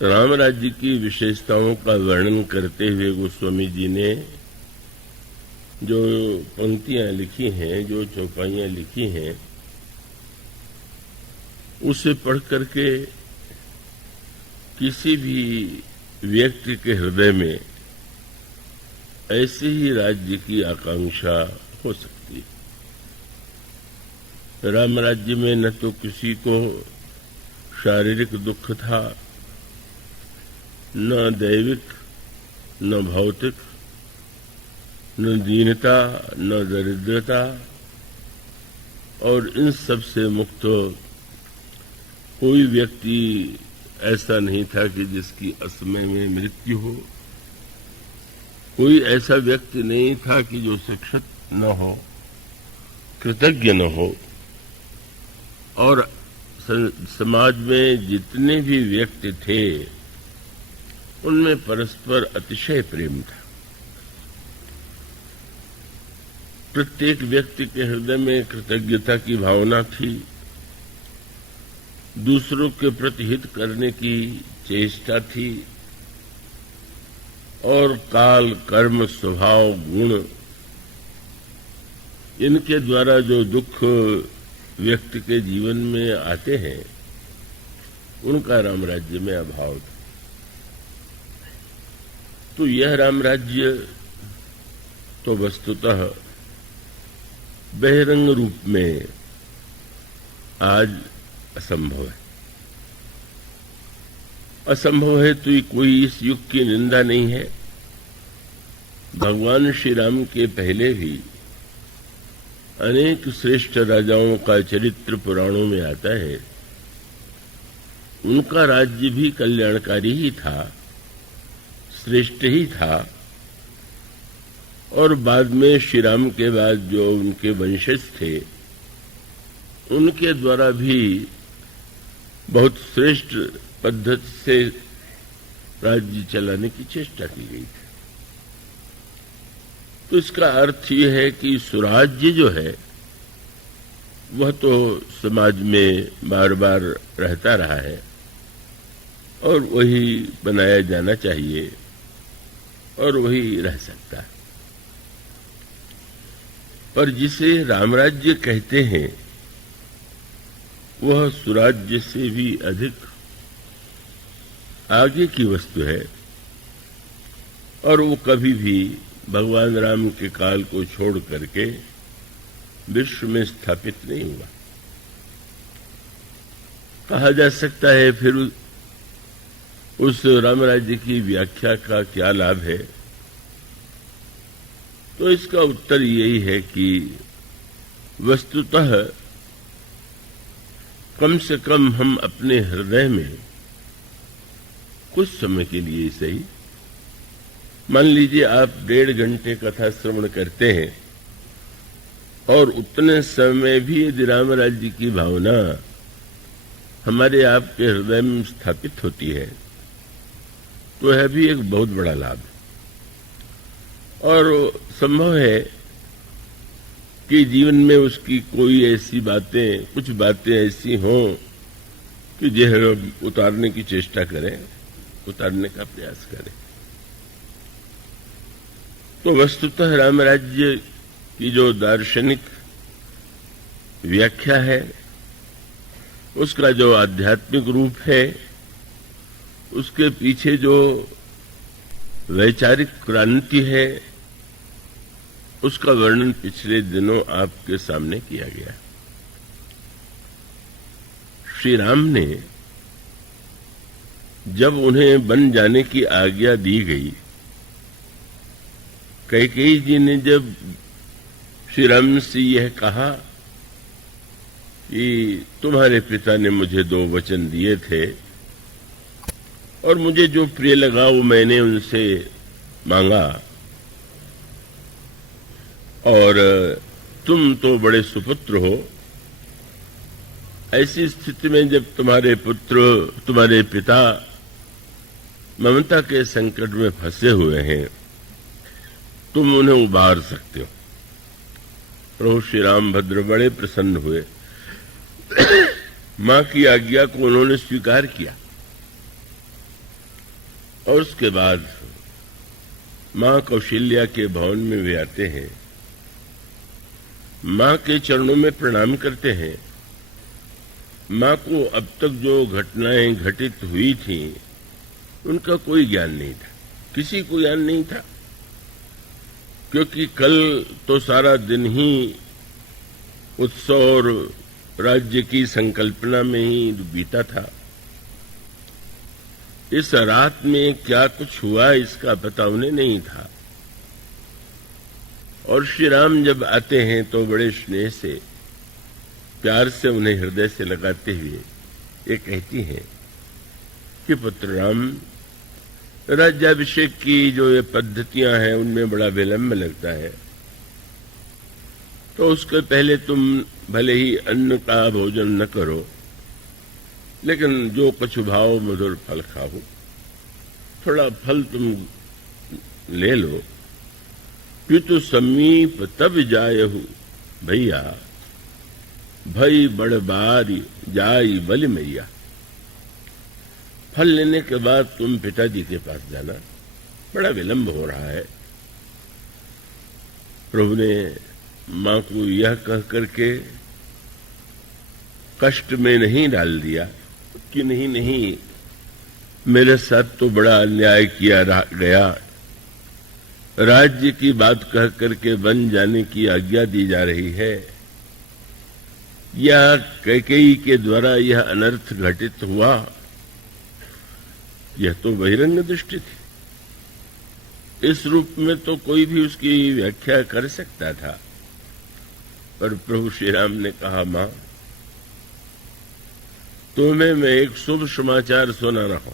राम राज्य की विशेषताओं का वर्णन करते हुए गोस्वामी जी ने जो पंक्तियां लिखी हैं, जो चौपाइयां लिखी हैं, उसे पढ़ करके किसी भी व्यक्ति के हृदय में ऐसे ही राज्य की आकांक्षा हो सकती है। राम राज्य में न तो किसी को शारीरिक दुख था, न दैविक, न भौतिक, न दीनता, न दरिद्रता, और इन सब से मुक्त कोई व्यक्ति ऐसा नहीं था कि जिसकी असमय में मृत्यु हो। कोई ऐसा व्यक्ति नहीं था कि जो शिक्षित न हो, कृतज्ञ न हो। और समाज में जितने भी व्यक्ति थे उनमें परस्पर अतिशय प्रेम था। प्रत्येक व्यक्ति के हृदय में कृतज्ञता की भावना थी, दूसरों के प्रति हित करने की चेष्टा थी, और काल, कर्म, स्वभाव, गुण, इनके द्वारा जो दुख व्यक्ति के जीवन में आते हैं उनका राम राज्य में अभाव था। तो यह राम राज्य तो वस्तुतः बहिरंग रूप में आज असंभव है। असंभव है तो कोई इस युग की निंदा नहीं है। भगवान श्री राम के पहले भी अनेक श्रेष्ठ राजाओं का चरित्र पुराणों में आता है। उनका राज्य भी कल्याणकारी ही था, श्रेष्ठ ही था, और बाद में श्री राम के बाद जो उनके वंशज थे उनके द्वारा भी बहुत श्रेष्ठ पद्धति से राज्य चलाने की चेष्टा की गई थी। तो इसका अर्थ यह है कि स्वराज्य जो है वह तो समाज में बार बार रहता रहा है और वही बनाया जाना चाहिए और वही रह सकता है। पर जिसे रामराज्य कहते हैं वह स्वराज्य से भी अधिक आगे की वस्तु है, और वो कभी भी भगवान राम के काल को छोड़ करके विश्व में स्थापित नहीं हुआ। कहा जा सकता है फिर उस राम राज्य की व्याख्या का क्या लाभ है? तो इसका उत्तर यही है कि वस्तुतः कम से कम हम अपने हृदय में कुछ समय के लिए सही, मान लीजिए आप 1.5 घंटे कथा श्रवण करते हैं और उतने समय भी यदि राम राज्य की भावना हमारे आपके हृदय में स्थापित होती है तो यह भी एक बहुत बड़ा लाभ है। और संभव है कि जीवन में उसकी कोई ऐसी बातें, कुछ बातें ऐसी हों कि जो उतारने की चेष्टा करें, उतारने का प्रयास करें। तो वस्तुतः राम राज्य की जो दार्शनिक व्याख्या है, उसका जो आध्यात्मिक रूप है, उसके पीछे जो वैचारिक क्रांति है, उसका वर्णन पिछले दिनों आपके सामने किया गया। श्री राम ने जब उन्हें बन जाने की आज्ञा दी गई, कैकेयी जी ने जब श्री राम से यह कहा कि तुम्हारे पिता ने मुझे 2 वचन दिए थे और मुझे जो प्रिय लगा वो मैंने उनसे मांगा, और तुम तो बड़े सुपुत्र हो, ऐसी स्थिति में जब तुम्हारे पुत्र, तुम्हारे पिता ममता के संकट में फंसे हुए हैं, तुम उन्हें उबार सकते हो। प्रभु श्री रामभद्र बड़े प्रसन्न हुए। मां की आज्ञा को उन्होंने स्वीकार किया और उसके बाद मां कौशल्या के भवन में वे आते हैं, मां के चरणों में प्रणाम करते हैं। मां को अब तक जो घटनाएं घटित हुई थीं, उनका कोई ज्ञान नहीं था, किसी को ज्ञान नहीं था, क्योंकि कल तो सारा दिन ही उत्सव और राज्य की संकल्पना में ही बीता था। इस रात में क्या कुछ हुआ इसका पता उन्हें नहीं था। और श्री राम जब आते हैं तो बड़े स्नेह से, प्यार से उन्हें हृदय से लगाते हुए ये कहती हैं कि पुत्र राम, राज्याभिषेक की जो ये पद्धतियां हैं उनमें बड़ा विलंब लगता है, तो उसके पहले तुम भले ही अन्न का भोजन न करो, लेकिन जो कुछ भाव मधुर फल खाओ, थोड़ा फल तुम ले लो। पितु समीप तब जायहु भैया, भई बड़ बारी जाई बलि मैया। फल लेने के बाद तुम पिताजी के पास जाना, बड़ा विलंब हो रहा है। प्रभु ने मां को यह कह करके कष्ट में नहीं डाल दिया कि नहीं नहीं, मेरे साथ तो बड़ा अन्याय किया गया, राज्य की बात कह करके वन जाने की आज्ञा दी जा रही है, या कैकेयी के द्वारा यह अनर्थ घटित हुआ, यह तो बहिरंग दृष्टि थी। इस रूप में तो कोई भी उसकी व्याख्या कर सकता था, पर प्रभु श्री राम ने कहा, मां, तुम्हें मैं एक शुभ समाचार सुना रहा हूं।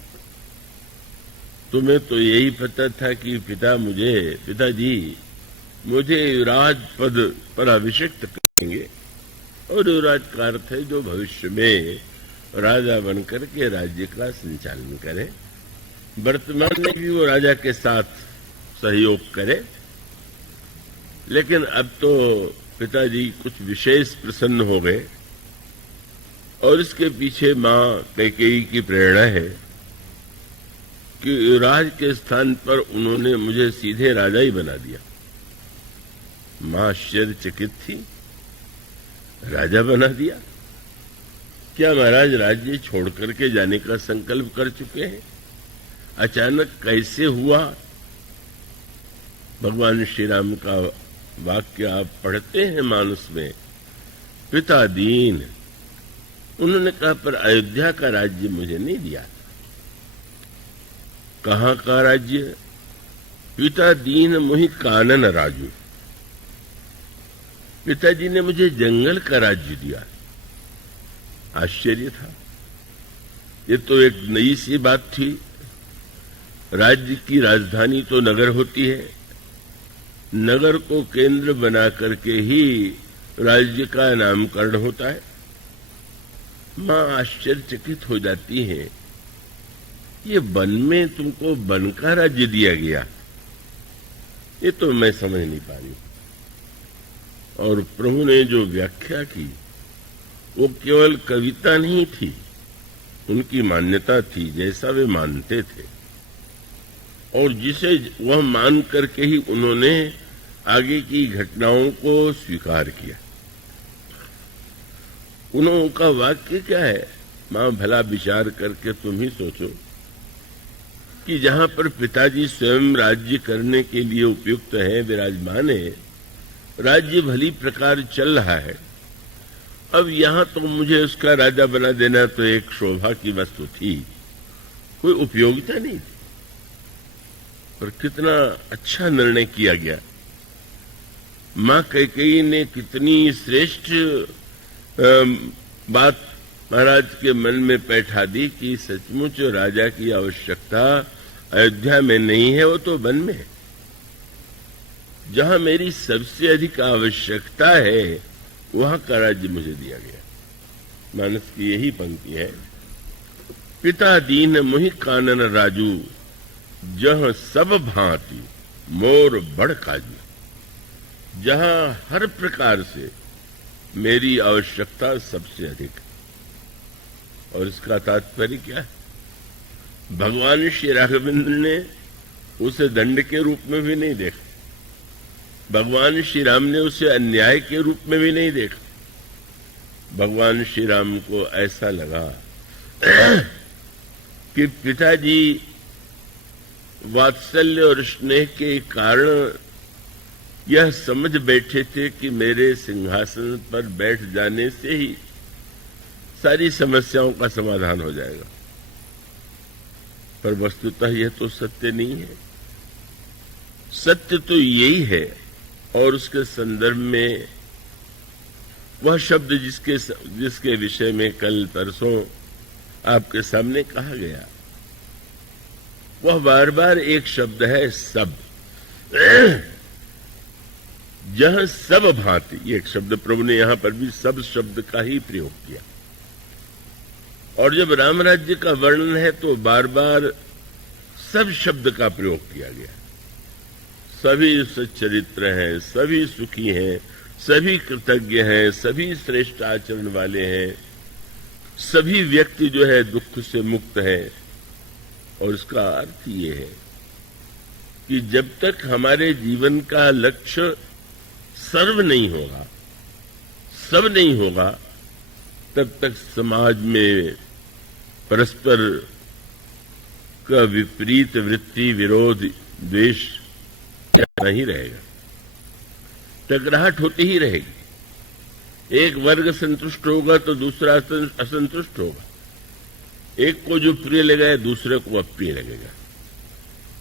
तुम्हें तो यही पता था कि पिताजी मुझे युवराज पद पर अभिषिक्त करेंगे, और युवराज का अर्थ है जो भविष्य में राजा बनकर के राज्य का संचालन करे, वर्तमान में भी वो राजा के साथ सहयोग करे। लेकिन अब तो पिताजी कुछ विशेष प्रसन्न हो गए, और इसके पीछे मां कैकेयी की प्रेरणा है कि युवराज के स्थान पर उन्होंने मुझे सीधे राजा ही बना दिया। मां आश्चर्यचकित थी, राजा बना दिया? क्या महाराज राज्य छोड़ करके जाने का संकल्प कर चुके हैं? अचानक कैसे हुआ? भगवान श्री राम का वाक्य आप पढ़ते हैं मानस में, पिता दीन। उन्होंने कहा, पर अयोध्या का राज्य मुझे नहीं दिया। कहां का राज्य? पिता दीन मुहि कानन राजू। पिताजी ने मुझे जंगल का राज्य दिया। आश्चर्य था, ये तो एक नई सी बात थी। राज्य की राजधानी तो नगर होती है, नगर को केंद्र बना करके ही राज्य का नामकरण होता है। मां आश्चर्यचकित हो जाती है, ये वन में तुमको वन का राज्य दिया गया, ये तो मैं समझ नहीं पा रही। और प्रभु ने जो व्याख्या की वो केवल कविता नहीं थी, उनकी मान्यता थी, जैसा वे मानते थे, और जिसे वह मान करके ही उन्होंने आगे की घटनाओं को स्वीकार किया। उनका वाक्य क्या है? मां, भला विचार करके तुम ही सोचो कि जहां पर पिताजी स्वयं राज्य करने के लिए उपयुक्त है, विराजमान है, राज्य भली प्रकार चल रहा है, अब यहां तो मुझे उसका राजा बना देना तो एक शोभा की वस्तु थी, कोई उपयोगिता नहीं थी। पर कितना अच्छा निर्णय किया गया। मां कैकेयी ने कितनी श्रेष्ठ बात महाराज के मन में बैठा दी कि सचमुच राजा की आवश्यकता अयोध्या में नहीं है, वो तो वन में है। जहां मेरी सबसे अधिक आवश्यकता है वहां का राज्य मुझे दिया गया। मानस की यही पंक्ति है, पिता दीन मुहि कानन राजू, जहां सब भांति मोर बड़ काजू। जहां हर प्रकार से मेरी आवश्यकता सबसे अधिक। और इसका तात्पर्य क्या है? भगवान श्री राघवेंद्र ने उसे दंड के रूप में भी नहीं देखा, भगवान श्री राम ने उसे अन्याय के रूप में भी नहीं देखा। भगवान श्री राम को ऐसा लगा कि पिताजी वात्सल्य और स्नेह के कारण यह समझ बैठे थे कि मेरे सिंहासन पर बैठ जाने से ही सारी समस्याओं का समाधान हो जाएगा, पर वस्तुतः यह तो सत्य नहीं है। सत्य तो यही है, और उसके संदर्भ में वह शब्द जिसके विषय में कल परसों आपके सामने कहा गया, वह बार बार एक शब्द है, सब। जहां सब भांति, ये एक शब्द प्रभु ने यहां पर भी सब शब्द का ही प्रयोग किया। और जब राम राज्य का वर्णन है तो बार बार सब शब्द का प्रयोग किया गया। सभी सच्चरित्र हैं, सभी सुखी हैं, सभी कृतज्ञ हैं, सभी श्रेष्ठ आचरण वाले हैं, सभी व्यक्ति जो है दुख से मुक्त है। और इसका अर्थ ये है कि जब तक हमारे जीवन का लक्ष्य सर्व नहीं होगा, सब नहीं होगा, तब तक समाज में परस्पर का विपरीत वृत्ति, विरोध, द्वेष नहीं रहेगा, टकराहट होती ही रहेगी। एक वर्ग संतुष्ट होगा तो दूसरा असंतुष्ट होगा, एक को जो प्रिय लगेगा दूसरे को अप्रिय लगेगा।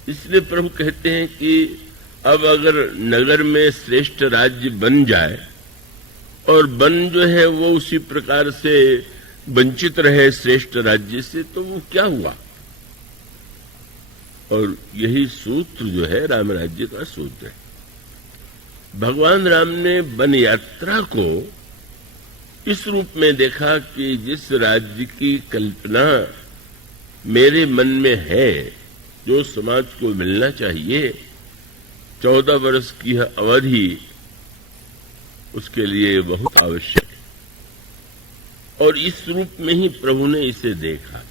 इसलिए प्रभु कहते हैं कि अब अगर नगर में श्रेष्ठ राज्य बन जाए और वन जो है वो उसी प्रकार से वंचित रहे श्रेष्ठ राज्य से, तो वो क्या हुआ? और यही सूत्र जो है राम राज्य का सूत्र है। भगवान राम ने वन यात्रा को इस रूप में देखा कि जिस राज्य की कल्पना मेरे मन में है, जो समाज को मिलना चाहिए, 14 वर्ष की अवधि उसके लिए बहुत आवश्यक है। और इस रूप में ही प्रभु ने इसे देखा।